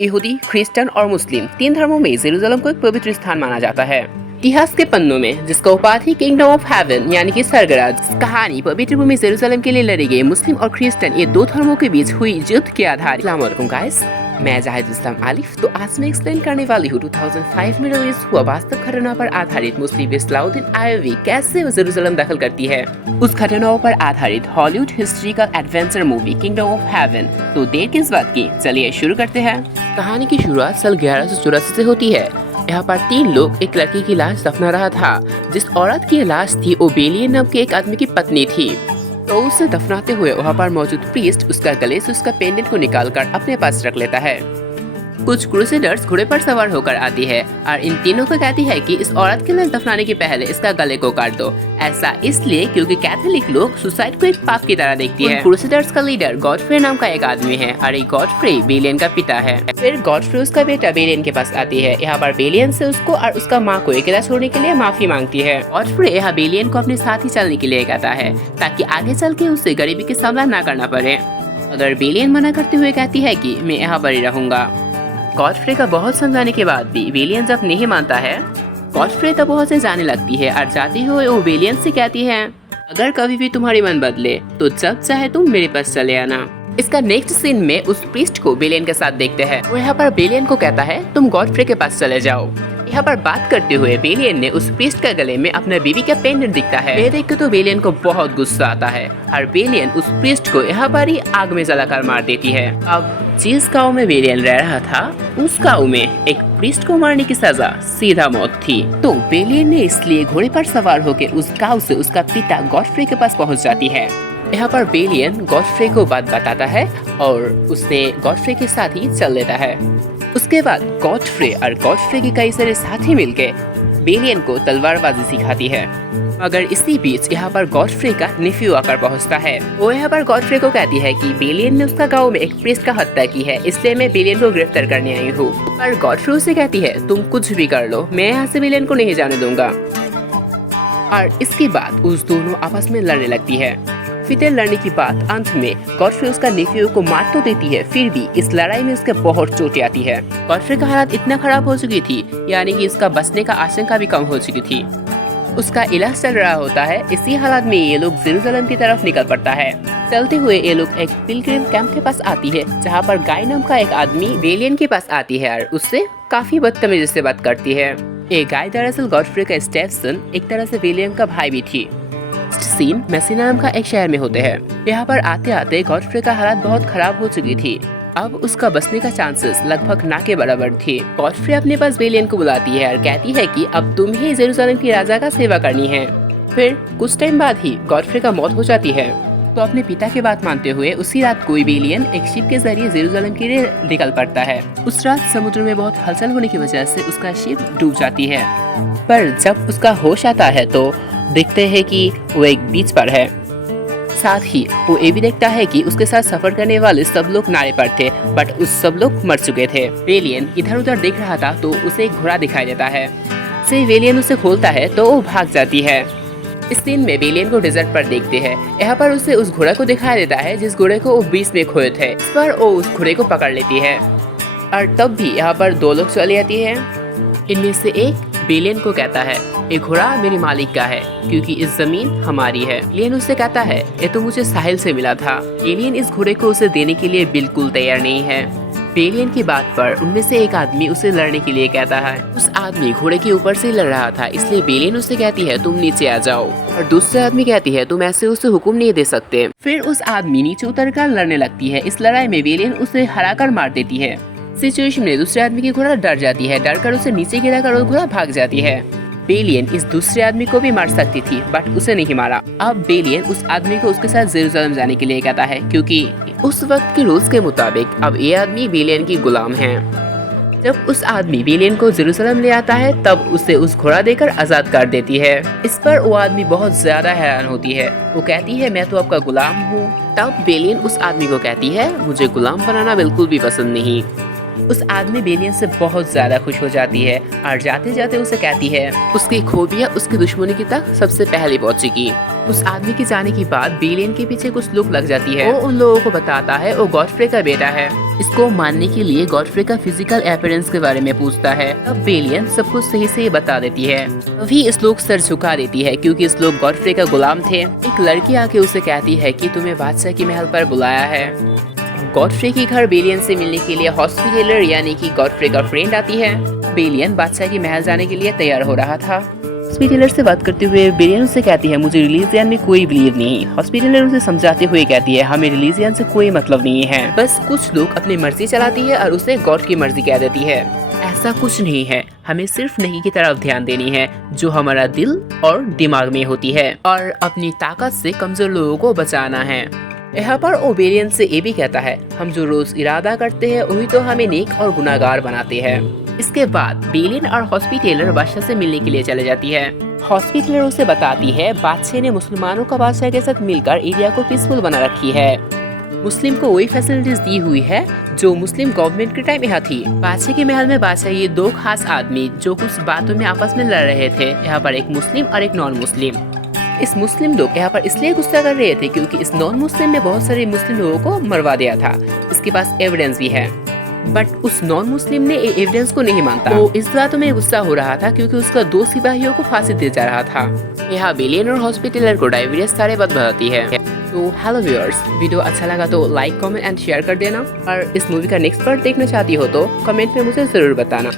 यहूदी, क्रिश्चियन और मुस्लिम तीन धर्मों में जेरूसलम को एक पवित्र स्थान माना जाता है। इतिहास के पन्नों में जिसका उपाधि किंगडम ऑफ हेवन यानी कि स्वर्गराज कहानी पवित्र भूमि जेरूसलम के लिए लड़े गए मुस्लिम और क्रिश्चियन ये दो धर्मों के बीच हुई युद्ध के आधार। अस्सलाम वालेकुम गाइस, मैं जाहिद इस्लाम आलिफ। तो आज मैं एक्सप्लेन करने वाली हूँ 2005 में रिलीज हुआ वास्तव घटना पर आधारित मुस्लिम सलाउद्दीन आयवी कैसे जेरूसलम दखल करती है। उस घटनाओं पर आधारित Hollywood historical adventure movie kingdom of haven. तो देर किस बात की, चलिए शुरू करते हैं। कहानी की शुरुआत साल 1184 से होती है। यहाँ पर तीन लोग एक लड़की की लाश दफना रहा था। जिस औरत की लाश थी वो बेलियन नाम के एक आदमी की पत्नी थी। तो उसे दफनाते हुए वहाँ पर मौजूद प्रीस्ट उसका गले से उसका पेंडेंट को निकालकर अपने पास रख लेता है। कुछ क्रूसेडर्स घोड़े पर सवार होकर आती है और इन तीनों को कहती है कि इस औरत की लाश दफनाने के पहले इसका गले को काट दो। ऐसा इसलिए क्योंकि कैथोलिक लोग सुसाइड को एक पाप की तरह देखती है। क्रूसेडर्स का लीडर गॉडफ्रे नाम का एक आदमी है और ये गॉडफ्रे बेलियन का पिता है। फिर गॉडफ्रे उसका बेटा बेलियन के पास आती है। यहाँ पर बेलियन से उसको और उसका माँ को अकेला छोड़ने के लिए माफी मांगती है। गॉडफ्रे यहाँ बेलियन को अपने साथ ही चलने के लिए कहता है ताकि आगे चल के उसे गरीबी का सामना न करना पड़े। अगर बेलियन मना करते हुए कहती है कि मैं यहाँ पर ही रहूंगा। गॉडफ्रे का बहुत समझाने के बाद भी बेलियन जब नहीं मानता है, गॉडफ्रे तब वहाँ से जाने लगती है और जाते हुए वो बेलियन से कहती है अगर कभी भी तुम्हारी मन बदले तो जब चाहे तुम मेरे पास चले आना। इसका नेक्स्ट सीन में उस प्रीस्ट को बेलियन के साथ देखते हैं। वो यहाँ पर बेलियन को कहता है तुम गॉडफ्रे के पास चले जाओ। यहाँ पर बात करते हुए बेलियन ने उस प्रीस्ट का गले में अपना बीवी का पेंडेंट दिखता है। ये देख के तो बेलियन को बहुत गुस्सा आता है और बेलियन उस प्रीस्ट को यहाँ पर ही आग में जलाकर मार देती है। अब जिस गांव में बेलियन रह रहा था उस गांव में एक प्रीस्ट को मारने की सजा सीधा मौत थी। तो बेलियन ने इसलिए घोड़े पर सवार होकर उस गांव से उसका पिता गॉडफ्रे के पास पहुंच जाती है। यहाँ पर बेलियन गॉडफ्रे को बात बताता है और उसने गॉडफ्रे के साथ ही चल लेता है। उसके बाद गॉडफ्रे और गॉडफ्रे के कई सारे साथी मिलकर बेलियन को तलवारबाजी सिखाती है। मगर इसी बीच यहाँ पर गॉडफ्रे का नेफ्यू आकर पहुँचता है। वो यहाँ पर गॉडफ्रे को कहती है कि बेलियन ने उसका गांव में एक प्रीस्ट का हत्या की है, इसलिए मैं बेलियन को गिरफ्तार करने आई हूँ। पर गॉडफ्रे उसे कहती है तुम कुछ भी कर लो, मैं यहाँ से बेलियन को नहीं जाने दूंगा। और इसके बाद उस दोनों आपस में लड़ने लगती है। फिर लड़ने की बात अंत में गॉडफ्रे उसका नेफ्यू को मार तो देती है, फिर भी इस लड़ाई में उसके बहुत चोटें आती है। गॉडफ्रे का हालत इतना खराब हो चुकी थी यानी कि इसका बचने का आशंका भी कम हो चुकी थी। उसका इलाज चल रहा होता है। इसी हालत में ये लोग जेरूसलम की तरफ निकल पड़ता है। चलते हुए ये लोग एक पिलग्रिम कैंप के पास आती है जहाँ पर गाय नाम का एक आदमी बेलियन के पास आती है और उससे काफी बदतमीजी से बात करती है। ये गाय दरअसल गॉडफ्रे का स्टेपसन, एक तरह से बेलियन का भाई भी थी। सीन मेसिना नाम का एक शहर में होते हैं। यहाँ पर आते आते गॉडफ्रे का हालत बहुत खराब हो चुकी थी। अब उसका बचने का चांसेस लगभग ना के बराबर थे। गॉडफ्रे अपने पास बेलियन को बुलाती है और कहती है कि अब तुम्हें जेरूसलम की राजा का सेवा करनी है। फिर कुछ टाइम बाद ही गॉडफ्रे का मौत हो जाती है। तो अपने पिता की बात मानते हुए उसी रात कोई बेलियन एक शिप के जरिए जेरूसलम के लिए निकल पड़ता है। उस रात समुद्र में बहुत हलचल होने की वजह से उसका शिप डूब जाती है। पर जब उसका होश आता है तो देखते हैं कि वो एक बीच पर है। साथ ही वो ये भी देखता है कि उसके साथ सफर करने वाले सब लोग नारे पर थे, बट उस सब लोग मर चुके थे। बेलियन इधर उधर देख रहा था तो उसे एक घोड़ा दिखाई देता है। से बेलियन उसे खोलता है तो वो भाग जाती है। इस सीन में बेलियन को डेजर्ट पर देखते हैं। यहाँ पर उसे उस घोड़ा को दिखाई देता है जिस घोड़े को वो बीच में खोए थे। इस पर वो उस घोड़े को पकड़ लेती है और तब भी यहाँ पर दो लोग चले आती है। इनमें से एक बेलियन को कहता है ये घोड़ा मेरे मालिक का है क्योंकि इस जमीन हमारी है। बेलियन उससे कहता है ये तो मुझे साहिल से मिला था। बेलियन इस घोड़े को उसे देने के लिए बिल्कुल तैयार नहीं है। बेलियन की बात पर उनमें से एक आदमी उसे लड़ने के लिए कहता है। उस आदमी घोड़े के ऊपर से लड़ रहा था, इसलिए बेलियन उससे कहती है तुम नीचे आ जाओ। और दूसरे आदमी कहती है तुम ऐसे उसे हुक्म नहीं दे सकते। फिर उस आदमी नीचे उतर कर लड़ने लगती है। इस लड़ाई में बेलियन उसे हरा कर मार देती है। सिचुएशन में दूसरे आदमी की घोड़ा डर जाती है। डर कर उसे नीचे गिरा कर घोड़ा भाग जाती है। बेलियन इस दूसरे आदमी को भी मार सकती थी बट उसे नहीं मारा। अब बेलियन उस आदमी को उसके साथ जेरूसलम जाने के लिए कहता है क्योंकि उस वक्त के रूल्स के मुताबिक अब ये आदमी बेलियन की गुलाम है। जब उस आदमी बेलियन को जेरूसलम ले आता है तब उसे उस घोड़ा देकर आजाद कर देती है। इस पर वो आदमी बहुत ज्यादा हैरान होती है। वो कहती है मैं तो आपका गुलाम हूँ। तब बेलियन उस आदमी को कहती है मुझे गुलाम बनाना बिल्कुल भी पसंद नहीं। उस आदमी बेलियन से बहुत ज्यादा खुश हो जाती है और जाते जाते उसे कहती है उसकी खूबियाँ उसकी दुश्मनी की तक सबसे पहले पहुंचेगी। उस आदमी के जाने के बाद बेलियन के पीछे कुछ लोग लग जाती है। वो उन लोगों को बताता है वो गॉडफ्रे का बेटा है। इसको मानने के लिए गॉडफ्रे का फिजिकल अपीयरेंस के बारे में पूछता है। अब बेलियन सब कुछ सही से बता देती है। अभी इस लोग सर झुका देती है क्योंकि इस लोग गॉडफ्रे का गुलाम थे। एक लड़की आके उसे कहती है कि तुम्हें बादशाह के महल पर बुलाया है। गॉडफ्रे के घर बेलियन से मिलने के लिए हॉस्पिटलर यानी कि गॉडफ्रे का फ्रेंड आती है। बेलियन बादशाह के महल जाने के लिए तैयार हो रहा था। हॉस्पिटलर से बात करते हुए बेलियन उसे कहती है मुझे रिलीजियन में कोई बिलीव नहीं। हॉस्पिटलर उसे समझाते हुए कहती है हमें रिलीजियन से कोई मतलब नहीं है, बस कुछ लोग अपनी मर्जी चलाती है और उसे गॉड की मर्जी कह देती है। ऐसा कुछ नहीं है, हमें सिर्फ नहीं की तरफ ध्यान देनी है जो हमारा दिल और दिमाग में होती है और अपनी ताकत से कमजोर लोगों को बचाना है। यहाँ पर ओबेलियन से ये भी कहता है हम जो रोज इरादा करते हैं वही तो हमें नेक और गुनाहगार बनाते हैं। इसके बाद बेलियन और हॉस्पिटलर बादशाह से मिलने के लिए चले जाती है। हॉस्पिटलर उसे बताती है बादशाह ने मुसलमानों का बादशाह के साथ मिलकर एरिया को पीसफुल बना रखी है। मुस्लिम को वही फैसिलिटीज दी हुई है जो मुस्लिम गवर्नमेंट के टाइम यहाँ थी। बादशाह के महल में बादशाह ये दो खास आदमी जो कुछ बातों में आपस में लड़ रहे थे। यहाँ पर एक मुस्लिम और एक नॉन मुस्लिम। इस मुस्लिम लोग यहाँ पर इसलिए गुस्सा कर रहे थे क्योंकि इस नॉन मुस्लिम ने बहुत सारे मुस्लिम लोगों को मरवा दिया था। इसके पास एविडेंस भी है, बट उस नॉन मुस्लिम ने एविडेंस को नहीं मानता। वो इस बातों में गुस्सा हो रहा था क्योंकि उसका 2 सिपाहियों को फांसी दे जा रहा था। यहाँ बेलियन और हॉस्पिटलर को डायबिटीज सारे बात बताती है। तो हेलो व्यूअर्स, वीडियो अच्छा लगा तो लाइक, कमेंट एंड शेयर कर देना और इस मूवी का नेक्स्ट पार्ट देखना चाहती हो तो कमेंट में मुझे जरूर बताना।